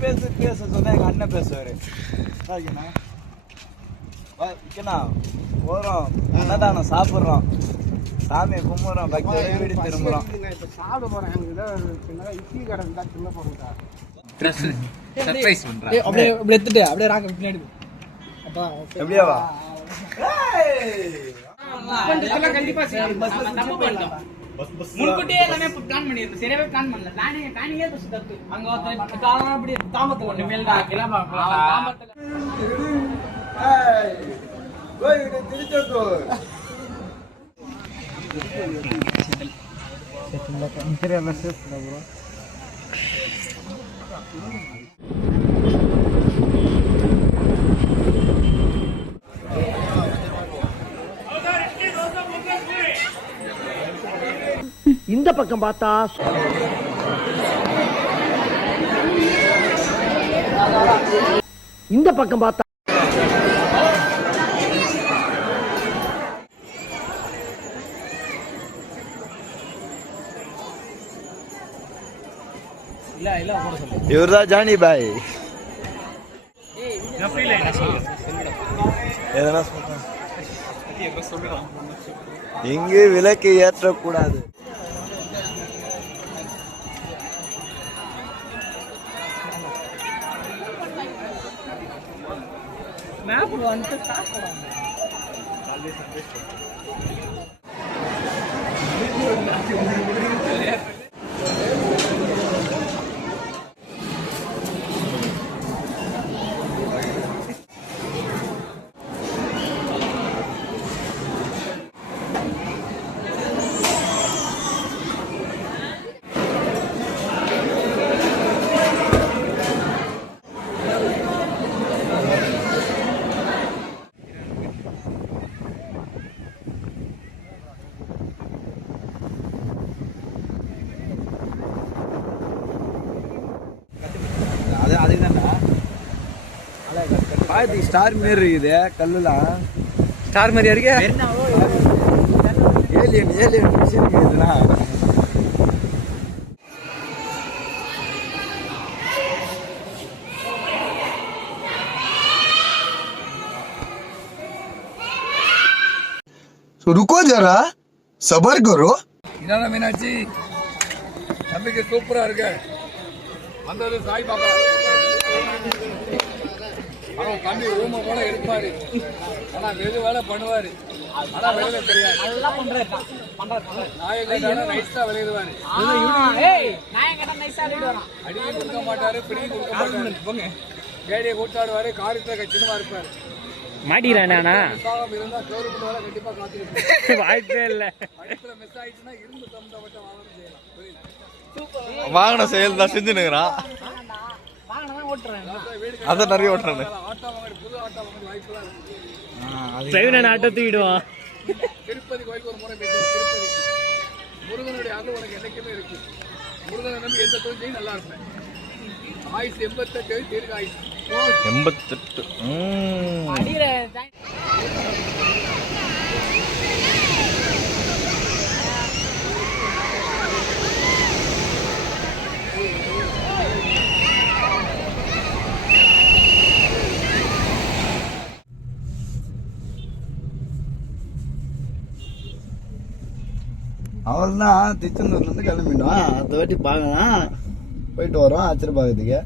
பேச சொன்னா எங்க அண்ணன் பேசுவாரு. போறோம் அன்னதானம் சாப்பிடுறோம், சாமியை கும்பிடுறோம், பக்தியோட வீடு திரும்புறோம். சாப்பிட போறேன். இட்லி கடை இருந்தா தின்ன போறேன். அப்படியே எடுத்துட்டு அப்படியே ராங்க பின்னாடி எப்படியாவா கண்டிப்பா முன்கூட்டியே எல்லாமே பிளான் பண்ணிருந்தோம். சரியாவே பிளான் பண்ணல. பிளானிங்கே தப்பு. அங்க அப்படி தாமத்துல ஒண்ணு மேல்டா கிளம்ப தாமத்துல இந்த பக்கம் பார்த்தா இந்த பக்கம் பார்த்தா இவர்தான் ஜானி பாய். இங்கு விளக்கு ஏற்றக்கூடாது. ஸ்டார் மாரி இருக்குது கல்லுலாம். ஸ்டார் மாதிரியா இருக்கு. ஏலியன் இருக்குதுண்ணா. रुको जरा सबर करो. இதான மீனாட்சி நம்பிக்கை சூப்பரா இருக்கு. வந்தது சாய் பாபா. அவன் தம்பி ஊமை போல இருப்பாரு. ஆனா வெது வேலை பண்ணுவாரு. ஆனா வேலை தெரியாது. நாயகன் நைஸா விளையாடுவாரு. அடியும் கொடுக்க மாட்டாரு, பிடியும் கொடுக்க மாட்டாரு. கேடியை கூட்டாடுவாரு, காரியத்தை கச்சிதமா இருப்பாரு. மாட்டிக்கிறானா இருந்தா கவர்மெண்ட் வேலை கண்டிப்பா காத்திருப்பாரு. வாய்ப்பே இல்ல. மிஸ் ஆயிடுச்சுன்னா இருந்து சம்பந்தப்பட்ட வாகனம் செய்யலாம். வாகன செயல் தான் செஞ்சுனுங்கிறான். அதான் நிறைய ஓட்டுறாங்க. ஆட்டோ தூக்கிடுவான். திருப்பதி கோயிலுக்கு ஒரு முறை திருப்பதி முருகனுடைய அருள் உனக்கு என்னைக்குமே இருக்கு. முருகனை நம்பி எந்த தொழில் செய்யும் நல்லா இருப்பேன். ஆயுசு 88 தீர்க்க ஆயுசு 88. அவள் தான் திருச்செந்தூர்லேருந்து கிளம்பிட்டோம். அடுத்த வாட்டி பார்க்கலாம், போயிட்டு வரோம் ஆச்சரிய பார்க்கறதுக்கு.